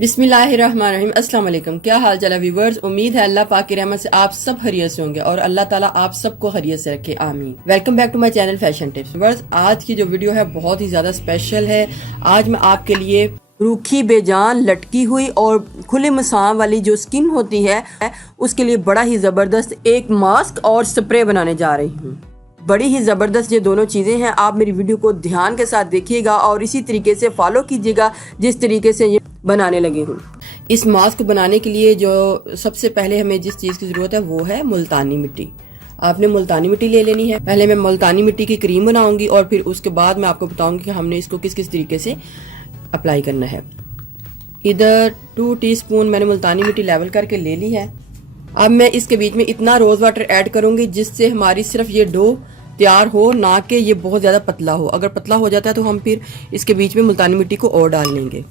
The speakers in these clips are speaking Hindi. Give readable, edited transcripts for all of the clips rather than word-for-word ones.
बिस्मिल्लाहिर्रहमानिर्रहीम। अस्सलाम वालेकुम। क्या हाल चाल है व्यूवर्स। उम्मीद है अल्लाह पाक की रहमत से आप सब खैरियत से होंगे और अल्लाह ताला आप सबको खैरियत से रखे, आमीन। Welcome back to my channel fashion tips. Viewers, आज की जो वीडियो है बहुत ही ज़्यादा स्पेशल है। आज मैं आपके लिए रूखी बेजान लटकी हुई और खुले मसाम वाली जो स्किन होती है उसके लिए बड़ा ही ज़बरदस्त एक मास्क और स्प्रे बनाने जा रही हूँ। बड़ी ही ज़बरदस्त ये दोनों चीज़ें हैं। आप मेरी वीडियो को ध्यान के साथ देखिएगा और इसी तरीके से फॉलो कीजिएगा जिस तरीके से ये बनाने लगी हूँ। इस मास्क बनाने के लिए जो सबसे पहले हमें जिस चीज़ की ज़रूरत है वो है मुल्तानी मिट्टी। आपने मुल्तानी मिट्टी ले लेनी है। पहले मैं मुल्तानी मिट्टी की क्रीम बनाऊंगी और फिर उसके बाद मैं आपको बताऊंगी कि हमने इसको किस किस तरीके से अप्लाई करना है। इधर 2 टीस्पून मैंने मुल्तानी मिट्टी लेवल करके ले ली है। अब मैं इसके बीच में इतना रोज़ वाटर ऐड करूंगी जिससे हमारी सिर्फ ये डो तैयार हो, ना कि ये बहुत ज़्यादा पतला हो। अगर पतला हो जाता है तो हम फिर इसके बीच में मुल्तानी मिट्टी को और डाल लेंगे।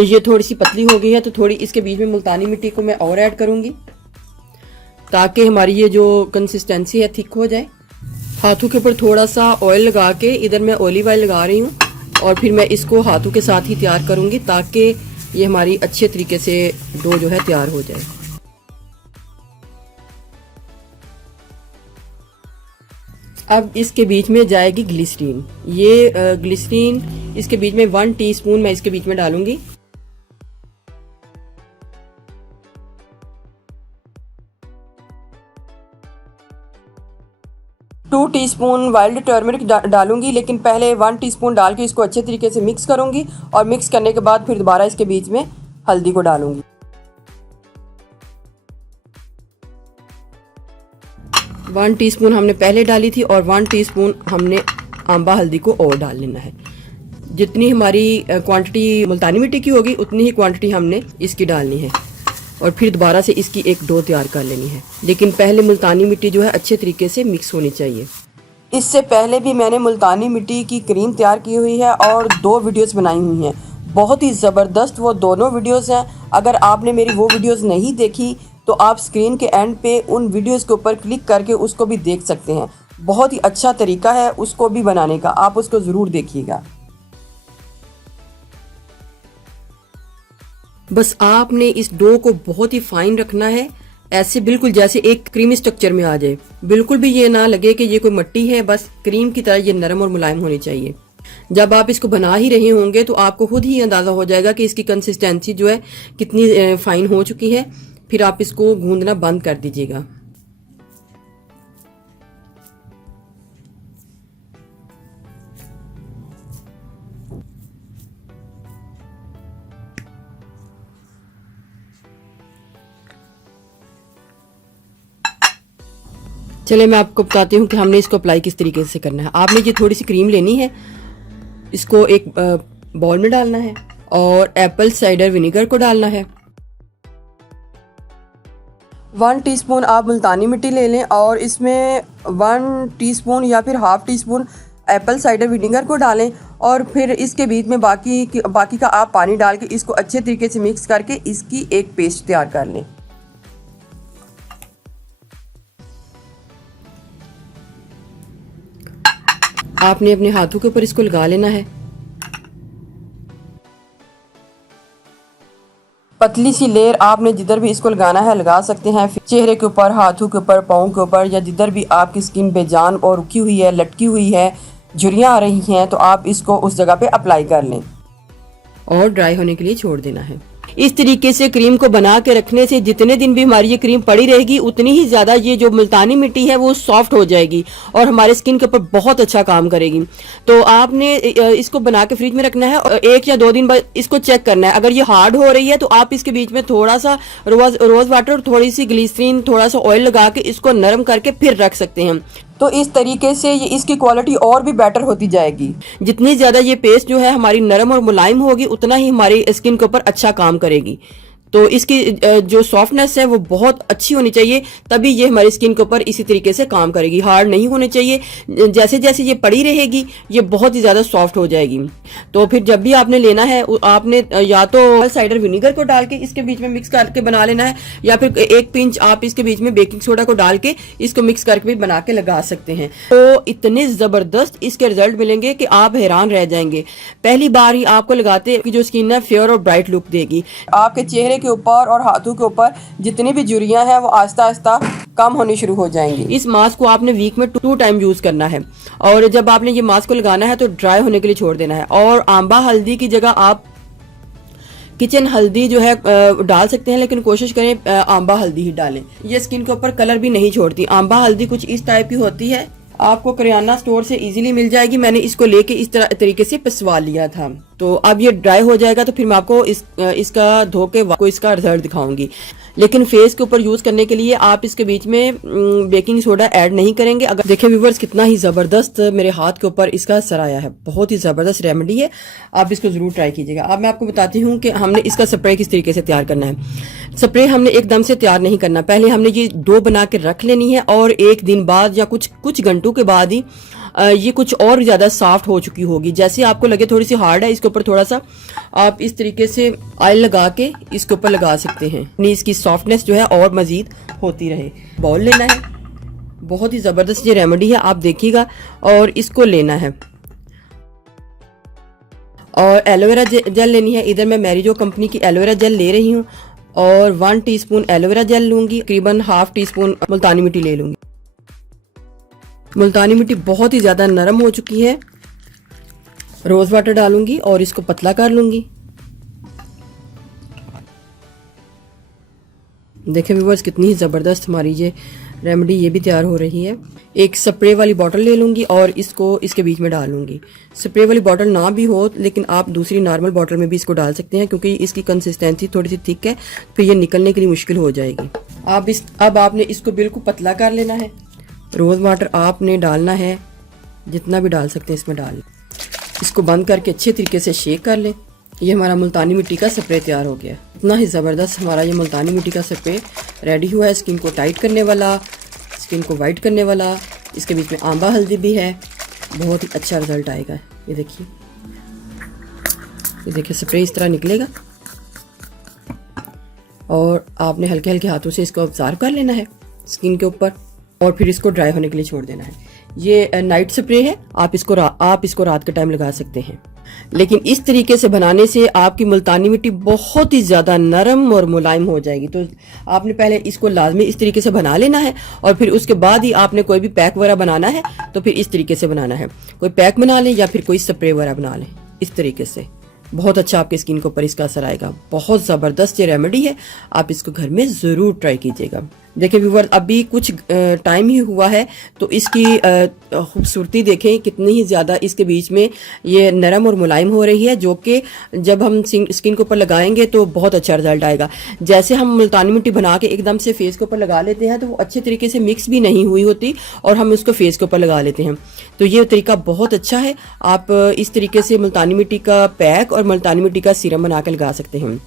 ये थोड़ी सी पतली हो गई है तो थोड़ी इसके बीच में मुल्तानी मिट्टी को मैं और ऐड करूंगी ताकि हमारी ये जो कंसिस्टेंसी है थिक हो जाए। हाथों के ऊपर थोड़ा सा ऑयल लगा के, इधर मैं ऑलिव ऑयल लगा रही हूँ और फिर मैं इसको हाथों के साथ ही तैयार करूंगी ताकि ये हमारी अच्छे तरीके से डो जो है तैयार हो जाए। अब इसके बीच में जाएगी ग्लिसरीन। ये ग्लिसरीन इसके बीच में 1 टीस्पून मैं इसके बीच में डालूंगी। टू टीस्पून वाइल्ड टर्मरिक डालूंगी, लेकिन पहले 1 टीस्पून डाल के इसको अच्छे तरीके से मिक्स करूंगी और मिक्स करने के बाद फिर दोबारा इसके बीच में हल्दी को डालूंगी। 1 टीस्पून हमने पहले डाली थी और 1 टीस्पून हमने आंबा हल्दी को और डाल लेना है। जितनी हमारी क्वांटिटी मुल्तानी मिट्टी की होगी उतनी ही क्वांटिटी हमने इसकी डालनी है और फिर दोबारा से इसकी एक डो तैयार कर लेनी है। लेकिन पहले मुल्तानी मिट्टी जो है अच्छे तरीके से मिक्स होनी चाहिए। इससे पहले भी मैंने मुल्तानी मिट्टी की क्रीम तैयार की हुई है और 2 वीडियोस बनाई हुई हैं। बहुत ही ज़बरदस्त वो दोनों वीडियोस हैं। अगर आपने मेरी वो वीडियोस नहीं देखी तो आप स्क्रीन के एंड पे उन वीडियोस के ऊपर क्लिक करके उसको भी देख सकते हैं। बहुत ही अच्छा तरीका है उसको भी बनाने का, आप उसको ज़रूर देखिएगा। बस आपने इस डो को बहुत ही फाइन रखना है, ऐसे बिल्कुल जैसे एक क्रीमी स्ट्रक्चर में आ जाए। बिल्कुल भी ये ना लगे कि ये कोई मिट्टी है, बस क्रीम की तरह ये नरम और मुलायम होनी चाहिए। जब आप इसको बना ही रहे होंगे तो आपको खुद ही अंदाज़ा हो जाएगा कि इसकी कंसिस्टेंसी जो है कितनी फाइन हो चुकी है। फिर आप इसको गूंदना बंद कर दीजिएगा। चले मैं आपको बताती हूँ कि हमने इसको अप्लाई किस तरीके से करना है। आपने ये थोड़ी सी क्रीम लेनी है, इसको एक बाउल में डालना है और एप्पल साइडर विनेगर को डालना है। 1 टीस्पून आप मुल्तानी मिट्टी ले लें और इसमें 1 टीस्पून या फिर half teaspoon Apple cider vinegar को डालें और फिर इसके बीच में बाकी का आप पानी डाल के इसको अच्छे तरीके से मिक्स करके इसकी एक पेस्ट तैयार कर लें। आपने अपने हाथों के ऊपर इसको लगा लेना है। पतली सी लेयर आपने जिधर भी इसको लगाना है लगा सकते हैं। चेहरे के ऊपर, हाथों के ऊपर, पाँव के ऊपर या जिधर भी आपकी स्किन बेजान और रुकी हुई है, लटकी हुई है, झुर्रियाँ आ रही हैं तो आप इसको उस जगह पे अप्लाई कर लें और ड्राई होने के लिए छोड़ देना है। इस तरीके से क्रीम को बना के रखने से जितने दिन भी हमारी ये क्रीम पड़ी रहेगी उतनी ही ज़्यादा ये जो मुल्तानी मिट्टी है वो सॉफ्ट हो जाएगी और हमारे स्किन के ऊपर बहुत अच्छा काम करेगी। तो आपने इसको बना के फ्रिज में रखना है और 1 या 2 दिन बाद इसको चेक करना है। अगर ये हार्ड हो रही है तो आप इसके बीच में थोड़ा सा रोज़ वाटर और थोड़ी सी ग्लिसरीन, थोड़ा सा ऑयल लगा के इसको नरम करके फिर रख सकते हैं। तो इस तरीके से ये इसकी क्वालिटी और भी बेटर होती जाएगी। जितनी ज़्यादा ये पेस्ट जो है हमारी नरम और मुलायम होगी उतना ही हमारी स्किन के ऊपर अच्छा काम करेगी। तो इसकी जो सॉफ्टनेस है वो बहुत अच्छी होनी चाहिए, तभी ये हमारी स्किन के ऊपर इसी तरीके से काम करेगी। हार्ड नहीं होने चाहिए, जैसे जैसे ये पड़ी रहेगी ये बहुत ही ज़्यादा सॉफ्ट हो जाएगी। तो फिर जब भी आपने लेना है आपने या तो साइडर विनीगर को डाल के इसके बीच में मिक्स करके बना लेना है, या फिर एक पिंच आप इसके बीच में बेकिंग सोडा को डाल के इसको मिक्स करके भी बना के लगा सकते हैं। तो इतने ज़बरदस्त इसके रिजल्ट मिलेंगे कि आप हैरान रह जाएंगे। पहली बार ही आपको लगाते कि जो स्किन है फेयर और ब्राइट लुक देगी। आपके चेहरे के ऊपर और हाथों के ऊपर जितनी भी झुर्रियां हैं वो आहिस्ता आहिस्ता कम होनी शुरू हो जाएंगी। इस मास्क को आपने वीक में 2 टाइम यूज करना है, और जब आपने ये मास्क को लगाना है तो ड्राई होने के लिए छोड़ देना है। और आंबा हल्दी की जगह आप किचन हल्दी जो है डाल सकते हैं, लेकिन कोशिश करें आंबा हल्दी ही डालें। ये स्किन के ऊपर कलर भी नहीं छोड़ती। आंबा हल्दी कुछ इस टाइप की होती है, आपको करियाना स्टोर से इजीली मिल जाएगी। मैंने इसको लेके इस तरीके से पिसवा लिया था। तो अब ये ड्राई हो जाएगा तो फिर मैं आपको इसका धो के इसका रिजल्ट दिखाऊंगी। लेकिन फेस के ऊपर यूज करने के लिए आप इसके बीच में बेकिंग सोडा ऐड नहीं करेंगे। अगर देखें व्यूवर्स कितना ही जबरदस्त मेरे हाथ के ऊपर इसका असर आया है, बहुत ही जबरदस्त रेमेडी है, आप इसको जरूर ट्राई कीजिएगा। अब मैं आपको बताती हूँ कि हमने इसका स्प्रे किस तरीके से तैयार करना है। स्प्रे हमने एकदम से तैयार नहीं करना, पहले हमने ये डो बना के रख लेनी है, और 1 दिन बाद या कुछ घंटों के बाद ही ये कुछ और ज्यादा सॉफ्ट हो चुकी होगी। जैसे आपको लगे थोड़ी सी हार्ड है, इसके ऊपर थोड़ा सा आप इस तरीके से ऑयल लगा के इसके ऊपर लगा सकते हैं, इसकी सॉफ्टनेस जो है और मजीद होती रहे। बाउल लेना है, बहुत ही जबरदस्त ये रेमेडी है, आप देखिएगा। और इसको लेना है, और एलोवेरा जेल लेनी है। इधर मैं मैरिजो कंपनी की एलोवेरा जेल ले रही हूँ, और 1 टीस्पून एलोवेरा जेल लूंगी, तकरीबन ½ टीस्पून मुल्तानी मिट्टी ले लूंगी। मुल्तानी मिट्टी बहुत ही ज्यादा नरम हो चुकी है। रोज वाटर डालूंगी और इसको पतला कर लूंगी। देखें व्यूअर्स कितनी ही जबरदस्त हमारी ये रेमेडी ये भी तैयार हो रही है। एक स्प्रे वाली बोतल ले लूंगी और इसको इसके बीच में डालूंगी। स्प्रे वाली बोतल ना भी हो, लेकिन आप दूसरी नॉर्मल बोतल में भी इसको डाल सकते हैं, क्योंकि इसकी कंसिस्टेंसी थोड़ी सी थिक है, फिर ये निकलने के लिए मुश्किल हो जाएगी। अब आपने इसको बिल्कुल पतला कर लेना है। रोज वाटर आपने डालना है, जितना भी डाल सकते हैं इसमें डाल लें। इसको बंद करके अच्छे तरीके से शेक कर लें। ये हमारा मुल्तानी मिट्टी का स्प्रे तैयार हो गया। इतना ही ज़बरदस्त हमारा ये मुल्तानी मिट्टी का स्प्रे रेडी हुआ है। स्किन को टाइट करने वाला, स्किन को वाइट करने वाला, इसके बीच में आंबा हल्दी भी है, बहुत ही अच्छा रिजल्ट आएगा। ये देखिए स्प्रे इस तरह निकलेगा, और आपने हल्के हल्के हाथों से इसको ऑब्जर्व कर लेना है स्किन के ऊपर, और फिर इसको ड्राई होने के लिए छोड़ देना है। ये नाइट स्प्रे है, आप इसको रात के टाइम लगा सकते हैं। लेकिन इस तरीके से बनाने से आपकी मुल्तानी मिट्टी बहुत ही ज्यादा नरम और मुलायम हो जाएगी। तो आपने पहले इसको लाजमी इस तरीके से बना लेना है, और फिर उसके बाद ही आपने कोई भी पैक वगैरह बनाना है तो फिर इस तरीके से बनाना है। कोई पैक बना लें या फिर कोई स्प्रे वगैरह बना लें, इस तरीके से बहुत अच्छा आपके स्किन के ऊपर इसका असर आएगा। बहुत ज़बरदस्त ये रेमेडी है, आप इसको घर में ज़रूर ट्राई कीजिएगा। देखिए व्यूअर अभी कुछ टाइम ही हुआ है, तो इसकी खूबसूरती देखें कितनी ही ज़्यादा इसके बीच में ये नरम और मुलायम हो रही है, जो कि जब हम स्किन के ऊपर लगाएंगे तो बहुत अच्छा रिजल्ट आएगा। जैसे हम मुल्तानी मिट्टी बना के एकदम से फेस के ऊपर लगा लेते हैं तो वो अच्छे तरीके से मिक्स भी नहीं हुई होती, और हम उसको फेस के ऊपर लगा लेते हैं। तो ये तरीका बहुत अच्छा है। आप इस तरीके से मुल्तानी मिट्टी का पैक और मुल्तानी मिट्टी का सीरम बना के लगा सकते हैं।